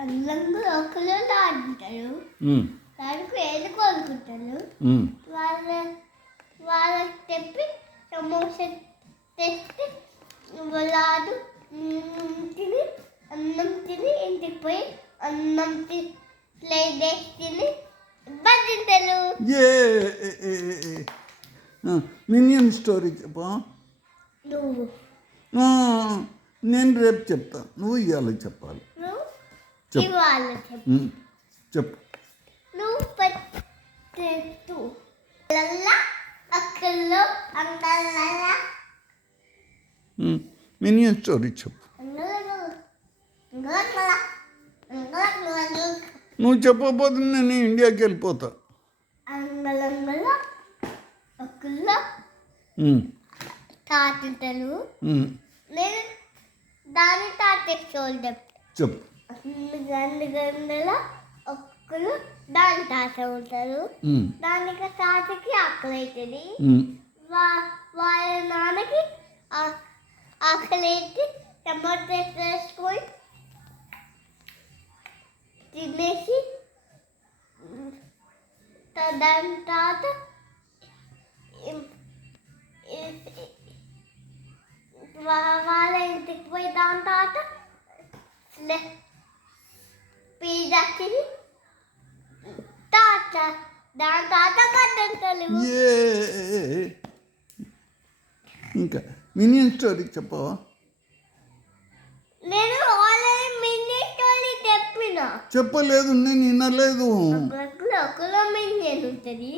అందరూ ఒకరు ఆడుకుంటారు. దానికి ఏది కోరుకుంటారు. వాళ్ళకి చెప్పి సమోసా తెచ్చి వాళ్ళు తిని అన్నం తిని ఇంటికి పోయి అన్నం ప్లేట్ వేసి తిని బతింటారు. మినియన్ స్టోరీ చెప్పా. నువ్వు నేను రేపు చెప్తా, నువ్వు ఇవాళ చెప్పాలి. ఇవాళ చెప్పు. నువ్వు పెట్టు అక్కల్లో అంగళ్ళ మినియన్ స్టోరీ చెప్పు. నువ్వు చెప్పకపోతే నేను ఇండియాకి వెళ్ళిపోతా. అంగళంగళ అక్కల్లో తాతింటారు. నేను దాని తాతకి చూడడం చెప్పు. గందల ఒక్కరు దాని తాత ఉంటారు. దానికి తాతకి ఆకలి అవుతుంది. వాళ్ళ నాన్నకి ఆకలి అయితే టమాటా వేసుకొని తినేసి దాని తాత వాళ్ళ ఇంటికి పోయి దాని తాత పిజ్జా తిని తాత దాని తాత కట్టంటారు. ఇంకా మినియన్ స్టోరీ చెప్పవా? నేను ఆల్రెడీ మినియన్ స్టోరీ చెప్పలేదు, నేను వినలేదు. ఒకలో మినియన్ ఉంటుంది.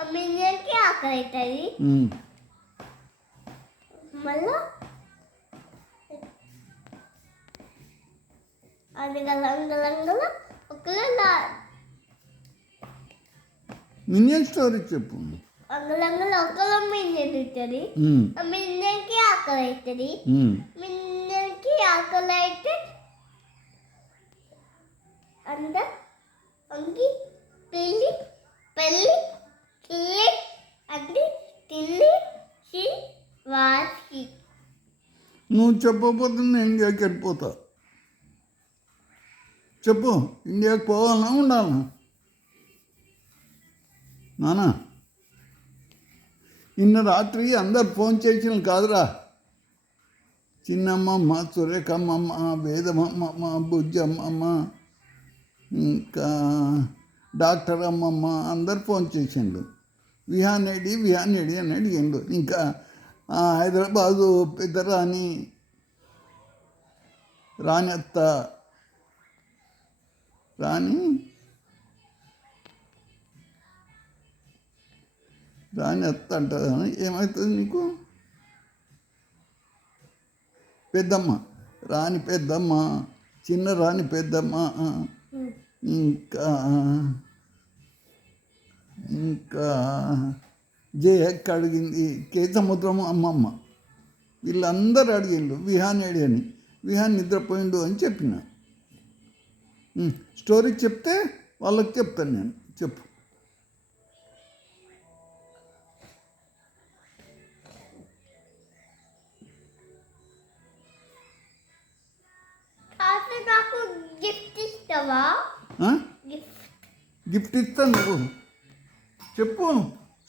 ఆ మినియన్కి ఆకలి అవుతుంది. మళ్ళా అది గలంగలంగల ఒకలో మినియన్ స్టోరీ చెప్పు. అంగలంగల ఒకలో మినియన్ ఉంటుంది. ఆ మినియన్కి ఆకలి అవుతుంది. మినియన్కి ఆకలి అయితే అంగి పెళ్ళి కిల్లి అది తిని వాసి. నువ్వు చెప్పకపోతే నేను ఇండియాకి వెళ్ళిపోతా. చెప్పు, ఇండియాకి పోవాలన్నా ఉండాలన్నా? నానా నిన్న రాత్రి అందరు ఫోన్ చేసిన కాదురా. చిన్నమ్మమ్మ, సురేఖమ్మమ్మ, వేదమమ్మమ్మ, బుజ్జమ్మమ్మ, ఇంకా డాక్టర్ అమ్మమ్మ అందరు ఫోన్ చేసిండు. విహానేడి అని అడిగిండు. ఇంకా హైదరాబాదు పెద్దరాణి రాణి అత్త అంటారు. ఏమవుతుంది నీకు? పెద్దమ్మ, రాణి పెద్దమ్మ, చిన్న రాణి పెద్దమ్మ, ఇంకా జయక్క అడిగింది, కేతముద్రము అమ్మమ్మ, వీళ్ళందరూ అడిగిండు విహానేడి అని. విహాన్ నిద్రపోయిండు అని చెప్పిన. స్టోరీ చెప్తే వాళ్ళకి చెప్తాను నేను. చెప్పు. నాకు గిఫ్ట్ ఇస్తావా? గిఫ్ట్ ఇస్తాను. నువ్వు చెప్పు,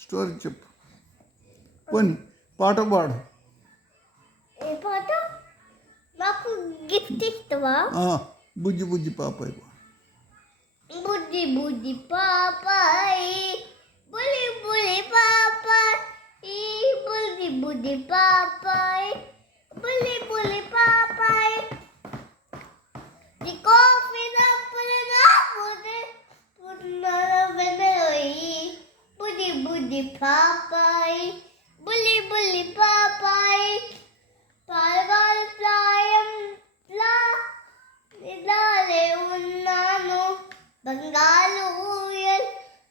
స్టోరీ చెప్పు. పోనీ పాట పాడు. ఏ పాట? నాకు గిఫ్ట్ ఇస్తావా? బుజ్జి బుజ్జి పాపాయి. బుజ్జి బుజ్జి పాపాయి, బులి బులి పాపాయి, బుజ్జి బుజ్జి పాపాయి, బులి బులి పాపాయి. Buddy Popeye, bully bully Popeye, Parval Playam Pla, Nidale Unnanu, Bangalu Uyal,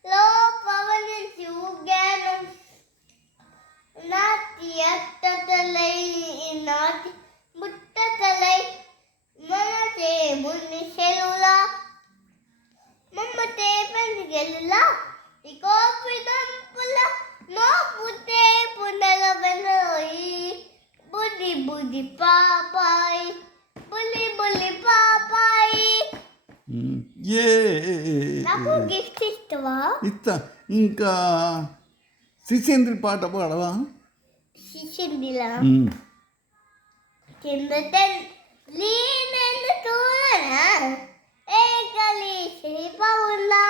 Low Pavan Suganum, Not yet Tatalay, not Muttatalay. ఏ నాకు గిఫ్ట్ ఇస్తావా? ఇస్తా. ఇంకా శిశేంద్రి పాట పాడవా? శిశిందిలా కింద లీనెందు తూలనా ఏ కలిసి పౌలా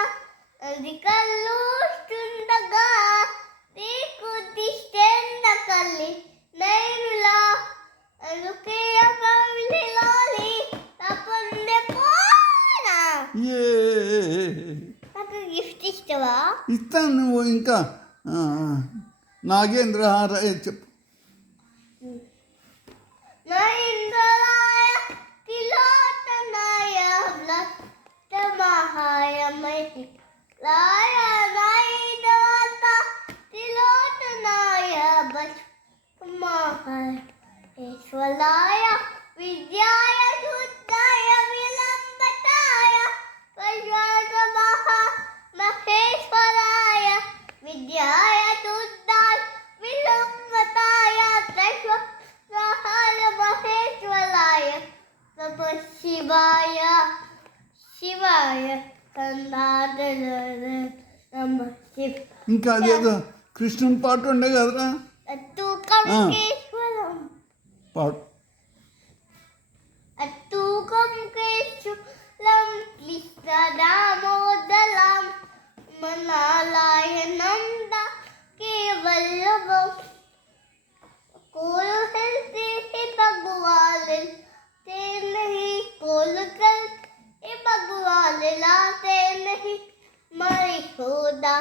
అది కల్లుస్తుండగా నీకు దిష్టెంద కల్లి నైనులా అందుకే పవిలాలి తప్పందే పోనా. ఏ నాకు గిఫ్ట్ ఇస్తావా? ఇస్తాను. నువ్వు ఇంకా నాగేంద్ర హారయ్య చెప్పు. నైంద్రలాయ తిలోతనాయ వ్లత్తమహాయ మైతి లాయ నైంద్రవాత తిలోతనాయ భస్మహాయ ఈశ్వరాయ విద్యాయ శుద్ధాయ విలంబతాయ వజ్రమహ మహేశ్వరాయ విద్యాయ శుద్ధాయ విలంబతాయ త్రైశ్వరాయ మహేశ్వరాయ నమ శివాయ శివాయ కన్నాదన నమ శివ. ఇంకా అదేదో కృష్ణుని పాట ఉండే కదరా, అత్తుకంకేశ్వరం పాడు. అత్తుకంకేశ్వరం క్లిష్టదామోదరం మనాలాయ నంద కేవల్లభం कोल हलते हे भगवान ते नहीं कोल करते हे भगवान लाते नहीं मारी होदा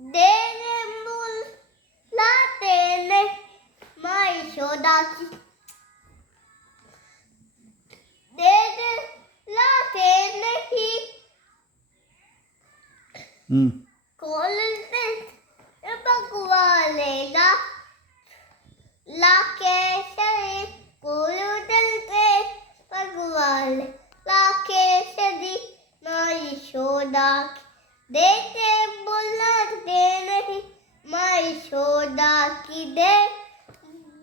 देने मूल लाते नहीं मारी होदा की देने लाते नहीं कोल करते हे भगवान लाके शरीर कोलुदल पे भगवान लाके शरीर माई शोदा देते बुलाते नहीं माई शोदा की दे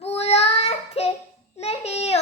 बुलाते नहीं ओ